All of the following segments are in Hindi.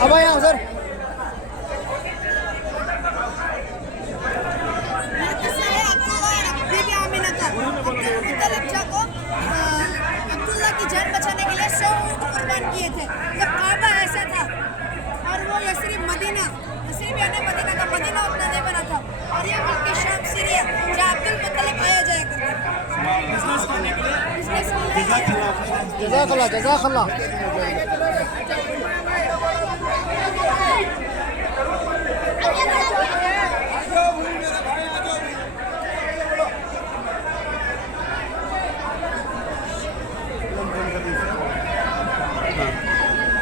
अब आए यहाँ सर। अब्दुल्ला की जान बचाने के लिए 100 ऊँट कुर्बान किए थे जब काबा ऐसा था। और वो यसरिब मदीना, यसरिब यानी मदीना का मदीना उतना नहीं बना था। और ये मुल्क शाम सीरिया जहाँ अब्दुल मुत्तलिब आया जाया करता था बिजनेस करने के लिए। जज़ाकल्लाह जज़ाकल्लाह।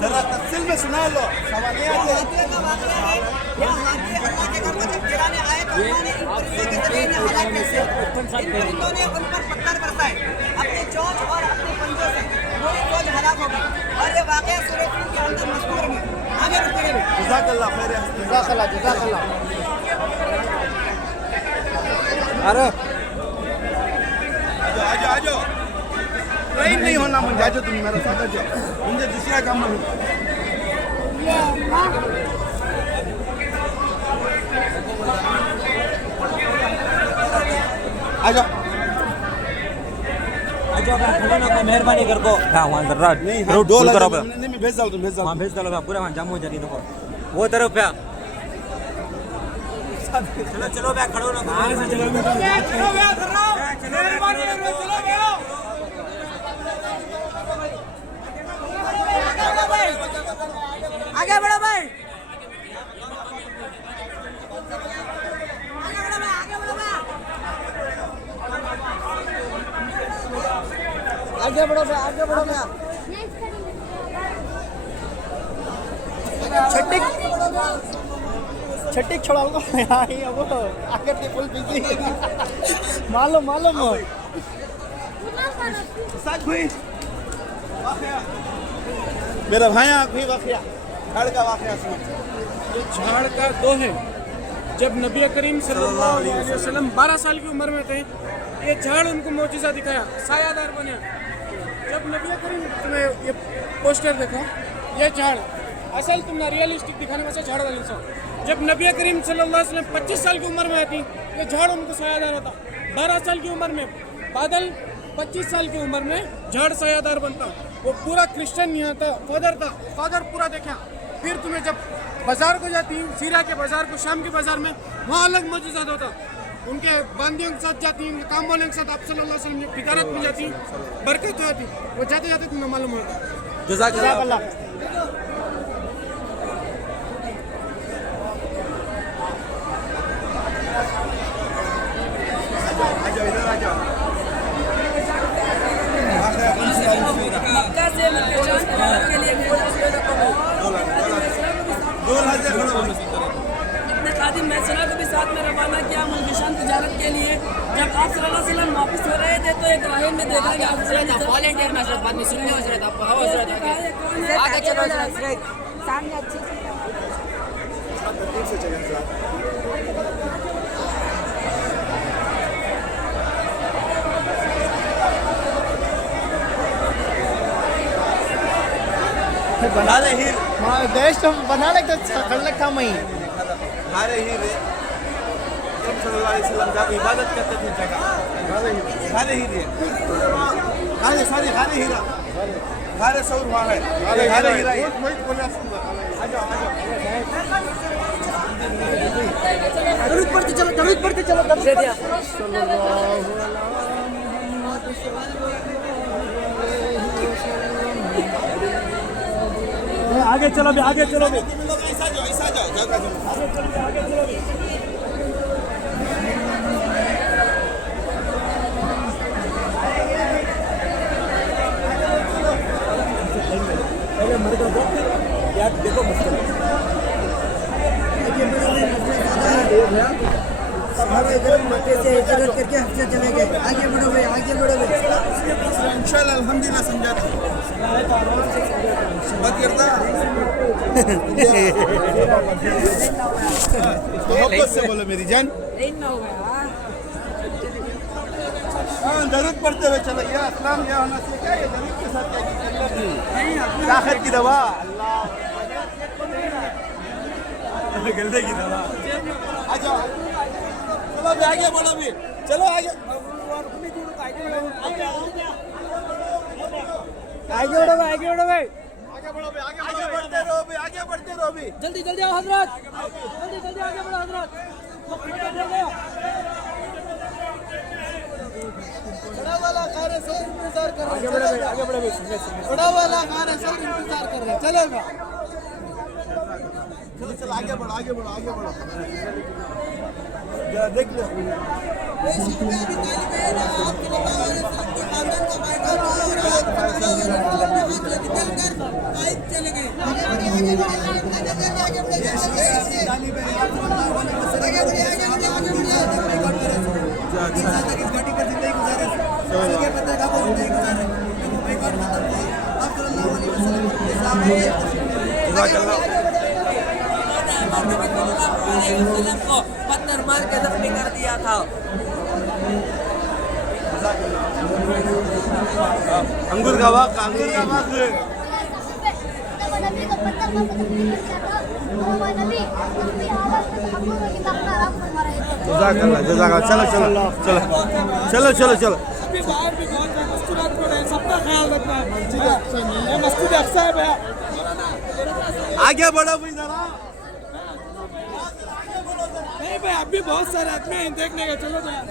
जरा तफसील में सुना लो सवालिया अल्लाह के घर में जब गिराने आए तो उन्होंने इन परिंदों के जरिए हलाक कैसे इन परिंदों ने उन पर पत्थर बरसाए अपने चोंच और अपने पंजों से पूरी फौज हलाक हो गई। और ये वाकया सूरह फील के अंदर मज़कूर है। आगे बढ़ते रहिए। जज़ाकल्लाह खैर जज़ाकल्लाह जज़ाकल्लाह। अरे आजो आजो ट्रेन नहीं होना मुझे आजो तुम मेरा साथ आजो मुझे दूसरा काम है। आजो आजो अपना खड़े ना कोई मेहरबानी कर दो। हाँ वहाँ कर रहा नहीं रोड दो फुल करो पे नहीं मैं भेज दूँ भेज वहाँ भेज दो पूरा वहाँ जाम हो जाती देखो वो तरफ पे चलो चलो भैया खड़ो ना चलो भैया कर रहा हूँ मेहरबानी कर दो चलो भैया आगे बढ़ो भाई आगे बढ़ो भैया आगे बढ़ो भैया। छठी छोड़ा लो यहाँ ही अब आगे से फुल बिजी मालूम मालूम साथ हुई मेरा भाई आखिरी वाकया झाड़ का वाकया सुनो। ये झाड़ का दो है। जब नबी करीम सल्लल्लाहु अलैहि वसल्लम 12 साल की उम्र में थे ये झाड़ उनको मौजिज़ा दिखाया, सायादार बने। जब नबी करीम तुम्हें ये पोस्टर देखो ये झाड़ असल तुमने रियलिस्टिक दिखाने में से झाड़ वाली सो। जब नबी करीम सल्लल्लाहु अलैहि वसल्लम 25 साल की उम्र में आती ये झाड़ उनको सायादार होता। 12 साल की उम्र में बादल, 25 साल की उम्र में झाड़ सायादार बनता। वो पूरा क्रिश्चियन यहाँ था, फादर पूरा देखा। फिर तुम्हें जब बाजार को जाती सीरिया के बाजार को, शाम के बाजार में वहाँ अलग मौजूद होता। उनके बंदियों के साथ जाती, उनके काम वालों के साथ आप सल्लल्लाहु अलैहि वसल्लम की तिजारत में जाती, बरकत हो जाती। वो जाते जाते तुम्हें मालूम होता। जज़ाकल्लाह। आजो इधर आजो मक्का से मक्का के लिए अपने खादिम मैसरा को भी साथ में रवाना किया मुल्क शाम तिजारत के लिए। जब आप सल्लल्लाहु अलैहि वसल्लम वापस हो रहे थे तो एक राहिब में देखा कि वॉलंटियर में बाद में सुनने हजरत आपको हजरत आगे चलो हजरत सामने अच्छी हारे ही देश तो बनाने तो खड़लक था मई हारे ही रे जब सल्लल्लाहु अलैहि वसल्लम जब इबादत करते थे जगह हारे ही रे हारे सारे हारे हीरा हारे सौर हुआ है हारे हीरा ये कोई बोला आजो जरूरत पड़ती चलो तब से दिया। आगे चलो भी आगे चलो भी ऐसा जाओ जगह आगे चलो भी पहले मर दो यार देखो मुश्किल है। इजाजत करके हमसे चले गए। आगे बढ़ो भाई, आगे बढ़ो भाई। इंशाल्लाह अल्हम्दुलिल्लाह समझाते बात करता मोहब्बत से बोलो मेरी जान। हाँ दरूद पढ़ते हुए चलो या इस्लाम या होना चाहिए क्या ये दरूद के साथ क्या ताकत की दवा अल्लाह गलते की दवा आ जाओ चलो भी आगे बढ़ो भी चलो आगे आगे बढ़ो भाई, आगे बढ़ो भाई। आगे बढ़ो भी आगे बढ़ते रहो भी आगे बढ़ते रहो भी जल्दी जल्दी आओ हजरत, जल्दी जल्दी आगे बढ़ो हजरत। बड़ा वाला कार है, सब इंतजार कर रहे हैं। आगे बढ़ो भाई, बड़ा वाला कार है, सब इंतजार कर रहे हैं। चलेगा चलो चलो आगे बढ़ो आगे बढ़ो आगे बढ़ो जरा देख लो को पत्थर मार के जख्मी कर दिया था। अंगूर का बाग जज़ाकल्लाह चलो चलो चलो चलो चलो चलो अभी बाहर भी बहुत मस्तूरात पड़े हैं, सबका ख्याल रखना है। ठीक है, ये मस्जिद अक्सा है भैया। आगे बढ़ो भाई जरा नहीं भाई, अभी बहुत सारे आदमी हैं देखने के। चलो भैया,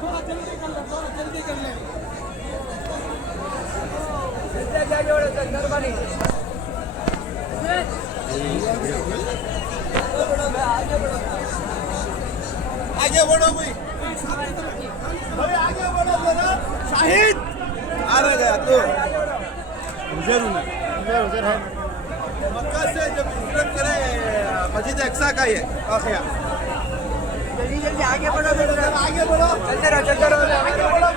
थोड़ा जल्दी कर ले, थोड़ा जल्दी कर ले। आगे बढ़ो भाई आगे बढ़ो जरा शाहिद आ रहा गया तो मक्का से जब हिजरत करे मस्जिद अक्सा का ये वाक़या जल्दी जल्दी आगे बढ़ो, आगे बढ़ो चलते रहो, चलते रहो। आगे बढ़ो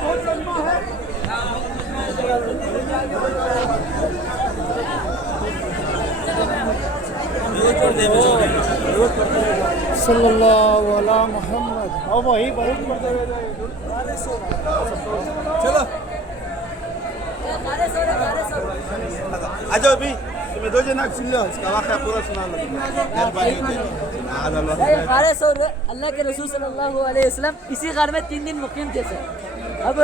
बहुत लंबा है सल्लल्लाहु अलैहि मोहम्मद और वही बहुत पढ़ते हुए चलो आ जाओ अभी तुम्हें दो जना सुन लो इसका वाक़या पूरा सुना लो खालिस और अल्लाह के रसूल सल्लल्लाहु अलैहि वसल्लम इसी गार में 3 दिन मुकीम थे सर। अब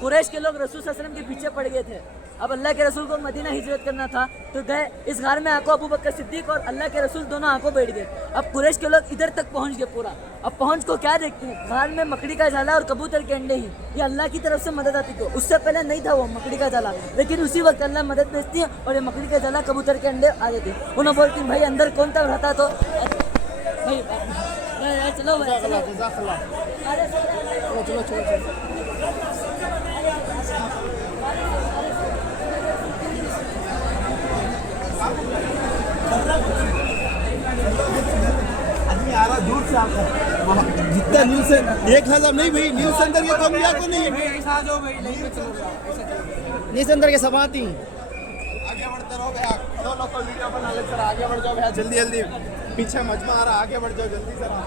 कुरैश के लोग रसूल सल्लल्लाहु अलैहि वसल्लम के पीछे पड़ गए थे। अब अल्लाह के रसूल को मदीना हिजरत करना था तो गए इस गार में आको अबू बकर सिद्दीक और अल्लाह के रसूल दोनों आको बैठ गए। अब कुरैश के लोग इधर तक पहुंच गए पूरा। अब पहुंच को क्या देखते हैं, गार में मकड़ी का जाला और कबूतर के अंडे ही। ये अल्लाह की तरफ से मदद आती थी। उससे पहले नहीं था वो मकड़ी का जाला, लेकिन उसी वक्त अल्लाह मदद भेजती है और ये मकड़ी का जाला कबूतर के अंडे आ जाते। उन्होंने बोलती भाई अंदर कौन तक रहता तो भाई चलो भाई चलो चलो चलो आदमी आ रहा दूर से आता है जितना न्यूज़ एक हजार नहीं भाई न्यूज़ सेंटर के कम लिया तो नहीं न्यूज़ सेंटर के समाती आगे बढ़ते रहो भैया दो लोग को वीडियो बना ले सर आगे बढ़ जाओ भैया जल्दी जल्दी पीछे मजमा आ रहा आगे बढ़ जाओ जल्दी जरा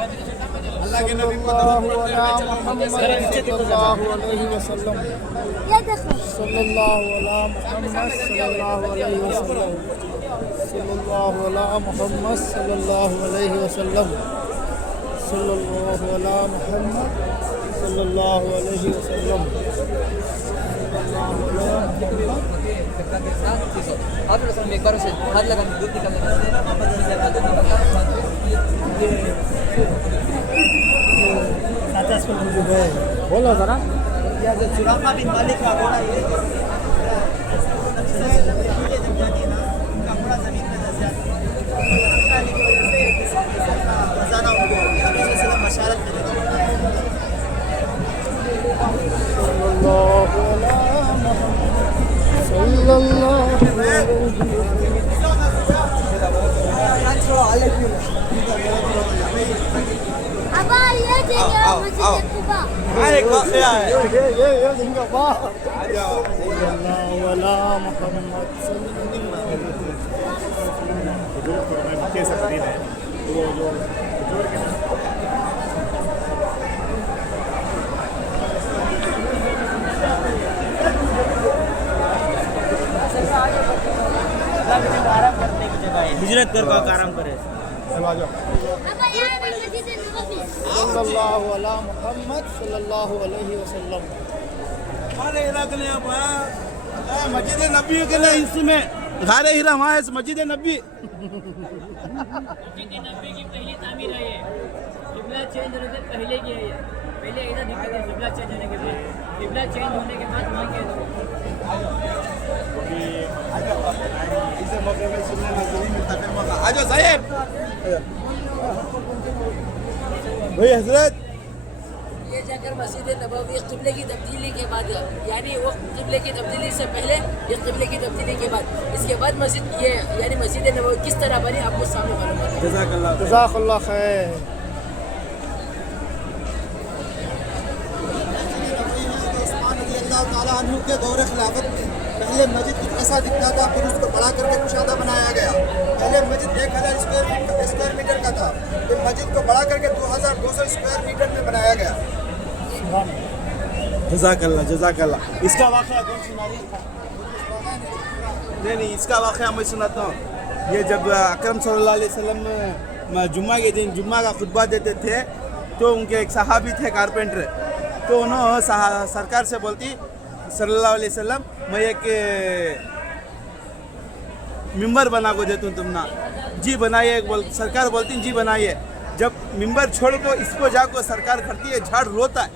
अल्लाह के नबी को सल्लल्लाहु अलैहि वसल्लम ये देखो सल्लल्लाहु अला मुहम्मद सल्लल्लाहु अलैहि वसल्लम सल्लल्लाहु अला मुहम्मद सल्लल्लाहु अलैहि वसल्लम सल्लल्लाहु अला मुहम्मद सल्लल्लाहु अलैहि वसल्लम आप लोग में करो से हाथ लगा दूध निकालने बोलो जरा सुराका बिन मालिक का घोड़ा ये जमीन में धस जाती है खजाना उनको नबी सल्लल्लाहु मशारत करेगा सल्लल्लाहु अलैहि एक वाकया है। ये जिंदाबाद आ जाओ। वाला मोहम्मद हिजरत कर का आराम करे सल्लल्लाहु अला मोहम्मद सल्लल्लाहु अलैहि वसल्लम। हमारे इलाके में मस्जिद नबी के लिए इसमें गारे हीरा वहाँ है मस्जिद नबी। मस्जिद नबी की पहली तामीर है ये, किबला चेंज होने से पहले की है ये। पहले इधर दिखती थी किबला चेंज होने के बाद, किबला चेंज होने के बाद वहाँ के इसे मौके में सुनने में नहीं मिलता फिर मौका। आ जाओ साहेब। भाई हजरत ये जाकर मस्जिद नबवी क़िबले की तब्दीली के बाद, यानी वो क़िबले की तब्दीली से पहले, ये क़िबले की तब्दीली के बाद, इसके बाद मस्जिद ये यानी मस्जिद नबवी किस तरह बनी आपको सामने मालूम है। जज़ाकल्लाह खैर। जज़ाकल्लाह खैर। के दौरे खिलाफत में पहले मस्जिद कुछ ऐसा दिखता था, फिर उसको बढ़ा करके कुशादा बनाया गया। पहले मस्जिद 1000 स्क्वायर मीटर का था, फिर मस्जिद को बढ़ा करके 2200 स्क्वायर मीटर में बनाया गया। जज़ाकल्लाह जज़ाकल्लाह। इसका वाक़या कौन सुना रही है? नहीं इसका वाक़या मैं सुनाता हूँ। ये जब अकरम सल्लल्लाहु अलैहि वसल्लम जुम्मा के दिन जुम्मा का खुतबा देते थे तो उनके एक सहाबी थे कारपेंटर, तो उन्होंने सरकार से बोलती सल्लल्लाहु अलैहि वसल्लम मैं एक मिंबर बना को देता हूँ तुम ना। जी बनाइए। सरकार बोलती जी बनाइए। जब मिंबर छोड़ को इसको जाको सरकार करती है, झाड़ रोता है।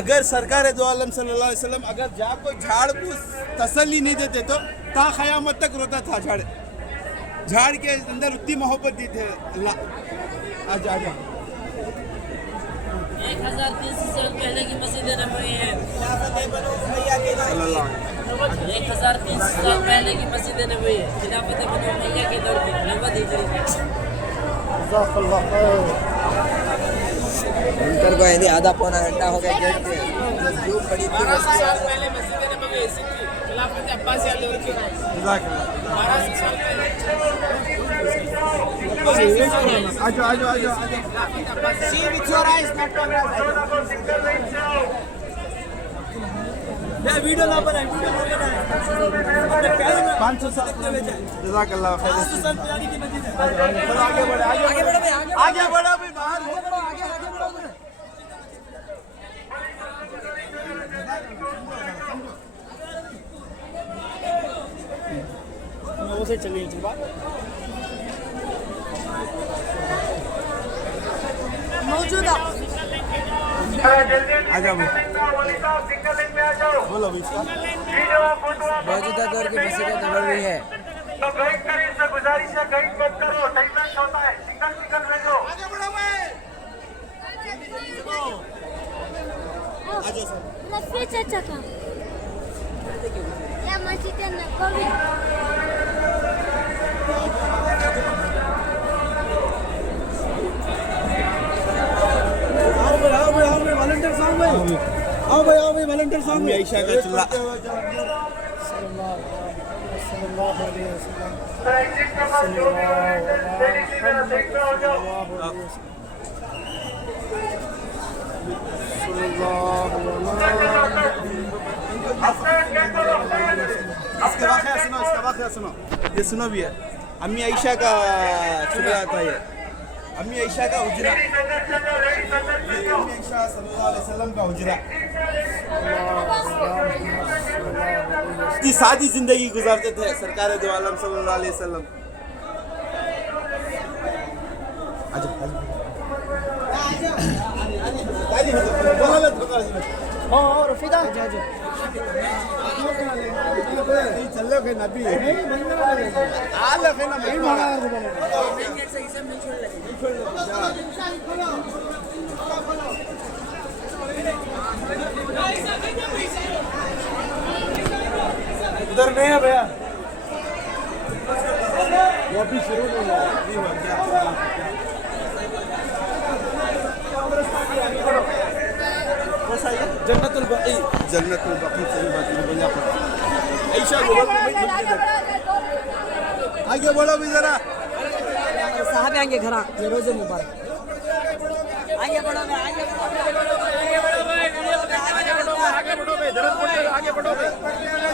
अगर सरकार दो आलम सल्लल्लाहु अलैहि वसल्लम अगर जाको झाड़ को तसल्ली नहीं देते तो ता क़यामत तक रोता था झाड़। झाड़ के अंदर उतनी मोहब्बत दी थे अल्लाह। आजा आजा। 1300 साल पहले की मस्जिद नबवी है। 1300 साल पहले की मस्जिद नबवी है, खिलाफत बनु उमैया के दौर की, 90 हिजरी में। जज़ाकल्लाह खैर। उनकर को यदि आधा पौना घंटा हो गया गेट पे धूप पड़ी थी। 1200 साल पहले मस्जिद नबवी ऐसी थी, खिलाफत अब्बासिया दौर की। 1200 साल पहले। आजो आजो आजो आजो। See with your eyes, not camera. Video ना बनाए, वीडियो ना बनाए। 500 साल जज़ाकल्लाह खैर। 500 साल पुरानी की मस्जिद है। चलो आगे बढ़े आगे बढ़े आगे बढ़ो भाई बाहर हो। उसे चलिए जी बात मौजूदा आजा भाई बोलो भाई इसका। मौजूदा दौर की मस्जिद नबवी है। तो गाइड करें से गुजारिश है, गाइड मत करो, टाइमलाइन होता है, सिग्नल भेजो। आगे बढ़ो भाई। रफ़ी चाचा का या मस्जिद नबवी। आओ भाई वॉलंटियर सॉन्ग में आयशा का चुल्ला। इसका वाक़या सुनो ये सुनो भी है। अम्मी आयशा का चुल्ला था ये, अम्मी आयशा का हुजरा, अम्मी आयशा सल्लल्लाहु अलैहि वसल्लम का हुजरा। इतनी सादी जिंदगी गुजारते थे सरकार दो आलम सल्लल्लाहु अलैहि वसल्लम। रफीदा चलो के नबी आले के ना नहीं मारा उधर नहीं है भैया। वो भी शुरू नहीं हुआ। कैसा है जन्नतुल बकी। जन्नतुल बकी सही बात है बोलिए आप ऐसा बोलो आगे बोलो भी जरा साहब आएंगे घर ये रोजे मुबारक आगे बढ़ो बे, आगे आगे बढ़ो बे।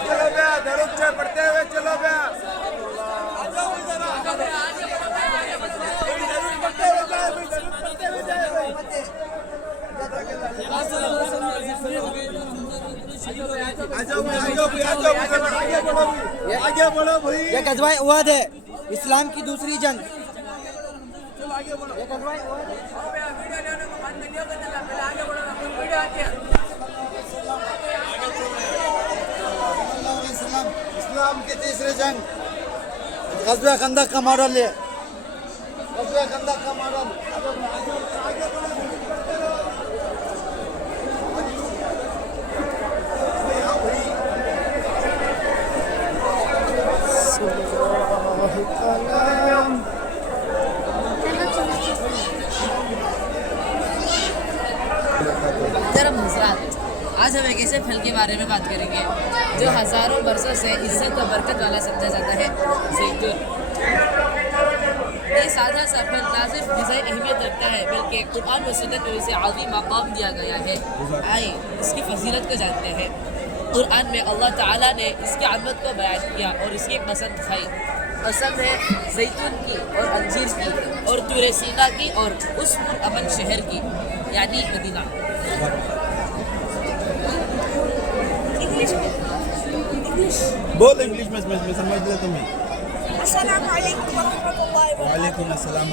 चलो बे दरुद से पढ़ते हुए चलो बे आगे बढ़ो भाई ये गजवाए उहद है इस्लाम की दूसरी जंग इस्लाम की तीसरी जंग ग़ज़वा खंदक का मॉडल है ग़ज़वा खंदक का मॉडल मोहतरम हज़रात, आज हम एक ऐसे फल के बारे में बात करेंगे जो हज़ारों बरसों से इज्जत और बरकत वाला समझा जाता है, ज़ैतून। ये सादा सा फल ना सिर्फ ग़िज़ाई अहमियत रखता है बल्कि कुरान व सुन्नत में इसे आज़ीम मक़ाम दिया गया है। आए इसकी फजीलत को जानते हैं। कुरान में अल्लाह ताला ने इसकी अहमियत को बयान किया और इसकी पसंद खाई। पसंद है ज़ैतून की और अंजीर की और तूर सीना की और उस अमन शहर की यानी मदीना। बोल इंग्लिश में समझ ले तुम्हें Assalamu alaikum warahmatullahi वालेकुम अस्सलाम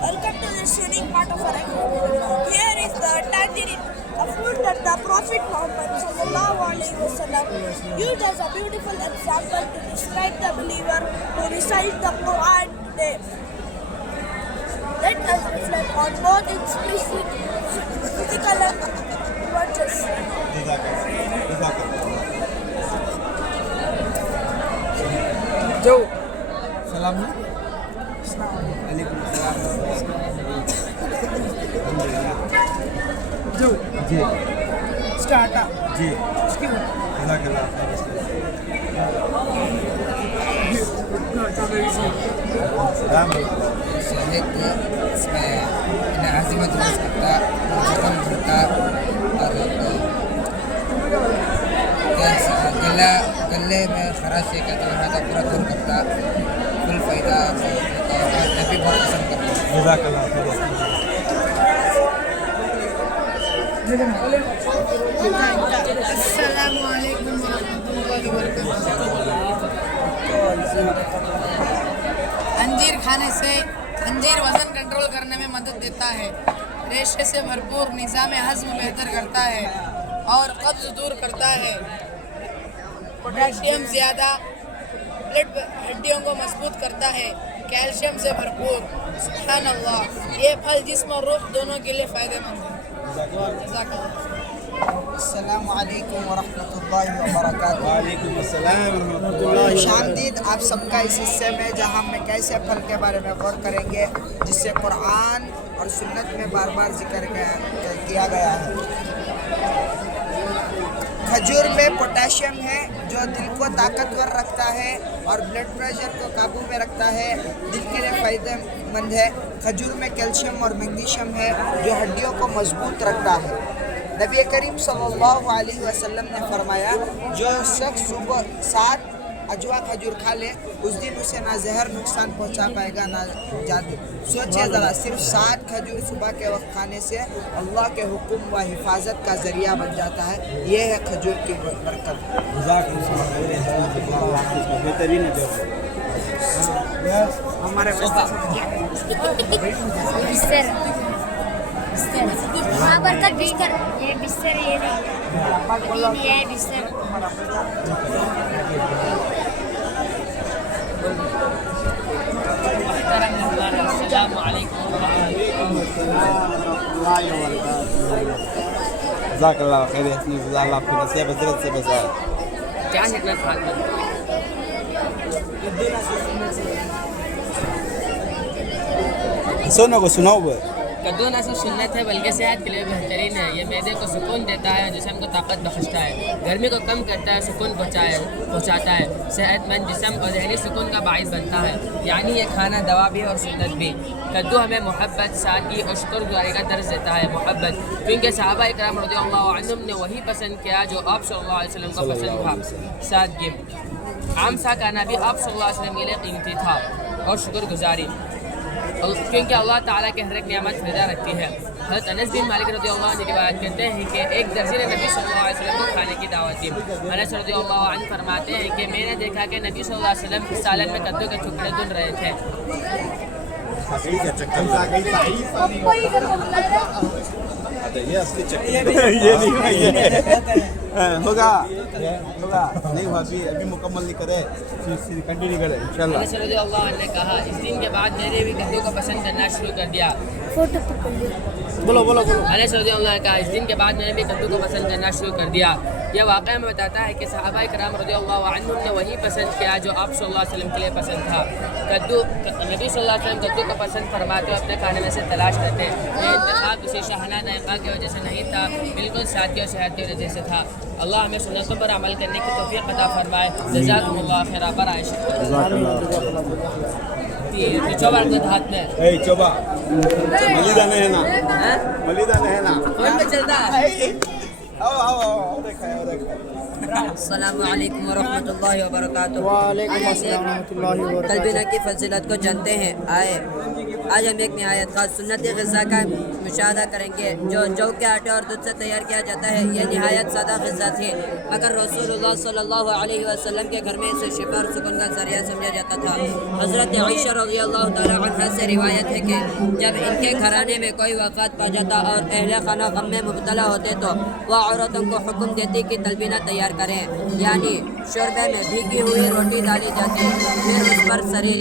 Welcome to this unique part of our agriculture. Here is the tangerine, a fruit that the Prophet Muhammad sallallahu alaihi wasallam used as a beautiful example to describe the believer who recites the Quran today. Let us reflect on both its physical and virtues. जो सलाम वालेकुम अस्सलाम जो जी स्टार्टा जी जज़ाकल्लाह सलाम इसमें आज़िमत करता ख़त्म करता और गले में खराशे का जो है पूरा दूर करता फुल फ़ायदा मैं भी बहुत पसंद करता हूँ जज़ाकल्लाह Assalamu alaikum warahmatullahi wabarakatuh. अंजीर खाने से अंजीर वजन कंट्रोल करने में मदद देता है, रेशे से भरपूर निज़ाम हज़्म बेहतर करता है और कब्ज़ दूर करता है। पोटेशियम ज़्यादा ब्लड हड्डियों को मजबूत करता है, कैल्शियम से भरपूर। सुभान अल्लाह, ये फल जिस्म और रूह दोनों के लिए फ़ायदेमंद है। अस्सलामु अलैकुम वरहमतुल्लाहि वबरकातुहू। वालेकुम अस्सलाम रहमतुल्लाह खुशामदीद आप सबका इस हिस्से में जहाँ हम एक ऐसे फल के बारे में गौर करेंगे जिससे कुरान और सुन्नत में बार बार जिक्र किया गया है। खजूर में पोटेशियम है जो दिल को ताकतवर रखता है और ब्लड प्रेशर को काबू में रखता है, दिल के लिए फ़ायदेमंद है। खजूर में कैल्शियम और मैग्नीशियम है जो हड्डियों को मजबूत रखता है। नबी करीम सल्लल्लाहु अलैहि वसल्लम ने फरमाया, जो शख्स सुबह 7 अजवा खजूर खा ले उस दिन उसे ना जहर नुकसान पहुंचा पाएगा ना जादू। सोचिए ज़रा, सिर्फ 7 खजूर सुबह के वक्त खाने से अल्लाह के हुक्म व हिफाजत का ज़रिया बन जाता है। ये है खजूर की बरकत। बेहतरीन है हमारे बिस्तर हाँ बरकत बिस्तर ये बिस्तर ये नहीं ये बिस्तर जज़ाकल्लाह खैर हसनी जज़ा अल्लाह आपको नसीब हज़रत से बचाए क्या हिकमत हाथ में सुनो को सुनाओ बे कद्दू ना सिर्फ सुन्नत है बल्कि सेहत के लिए बेहतरीन है। ये मैदे को सुकून देता है, जिस्म को ताकत बख्शता है, गर्मी को कम करता है, सुकून पहुँचाता है, सेहतमंद जिस्म और जहनी सुकून का बाइस बनता है। यानी ये खाना दवा भी और सुन्नत भी। कद्दू हमें मोहब्बत, सादगी और शुक्रगुजारी का दर्ज देता है। मोहब्बत क्योंकि सहाबा इकराम रज़ियल्लाहु अन्हुम ने वही पसंद किया जो आप सल्लल्लाहु अलैहि वसल्लम को पसंद था। सादगी, आम सा खाना भी आप सल्लल्लाहु अलैहि वसल्लम के लिए कीमती था। और शुक्रगुजारी क्योंकि अल्लाह ताला के हर एक नियामत फ़ायदा रखती है। हज़रत अनस बिन मालिक रज़ियल्लाहु अन्हु रिवायत करते हैं कि एक दर्जी ने नबी सल्लल्लाहु अलैहि वसल्लम को खाने की दावत दी। अनस रज़ियल्लाहु अन्हु फरमाते हैं कि मैंने देखा कि नबी सल्लल्लाहु अलैहि वसल्लम इस सालन में कद्दू के टुकड़े धुन रहे थे। होगा नहीं हुआ, अभी मुकम्मल नहीं करे, कंटिन्यू करे इंशाल्लाह। अनस रज़ियल्लाहु अन्हु ने कहा, इस दिन के बाद मैंने भी कद्दू को पसंद करना शुरू कर दिया। बोलो अनस रज़ियल्लाहु अन्हु ने कहा, इस दिन के बाद मैंने भी कद्दू को पसंद करना शुरू कर दिया। यह वाक़या में बताता है कि सहाबा इकराम रज़ियल्लाहु अन्हुम ने वही पसंद किया जो आप सल्लल्लाहु अलैहि वसल्लम के लिए पसंद था। कद्दू नबी सल्लल्लाहु अलैहि वसल्लम कद्दू को पसंद फरमाते हुए अपने खाने में से तलाश करते। यह इंतखाब किसी शाहाना ज़ायक़ा की वजह से नहीं था, बिल्कुल सादगी और सेहत की वजह से था। अल्लाह हमें सुन्नतों पर अमल करने की तौफ़ीक़ अता फरमाए। जज़ाकुमुल्लाह खैरा पर आयशा चोबा हाथ में चोबा मलिदा नहीं है ना फोन पे चलता है। आओ देखा अस्सलामु अलैकुम वरहमतुल्लाहि वबरकातुहू। वालेकुम अस्सलाम वरहमतुल्लाहि वबरकातुहू। तलबीना की फजीलत को जानते हैं। आज हम एक नहायत खास सुन्नती ग़िज़ा का मुशाहदा करेंगे जो जौ के आटे और दूध से तैयार किया जाता है। यह नहायत सादा ग़िज़ा थी, मगर रसूलुल्लाह सल्लल्लाहु अलैहि वसल्लम के घर में इसे शिफा और सुकून का ज़रिया समझा जाता था। हज़रत आयशा रज़ियल्लाहु तआला अन्हा से रिवायत है कि जब इनके घराने में कोई वफ़ात पा जाता और अहले खाना गम में मुब्तला होते तो वह औरतों को हुक्म देती कि तलबीना तैयार करें, यानी शोरबे में भीगी हुई रोटी डाली जाती, फिर उस पर सरी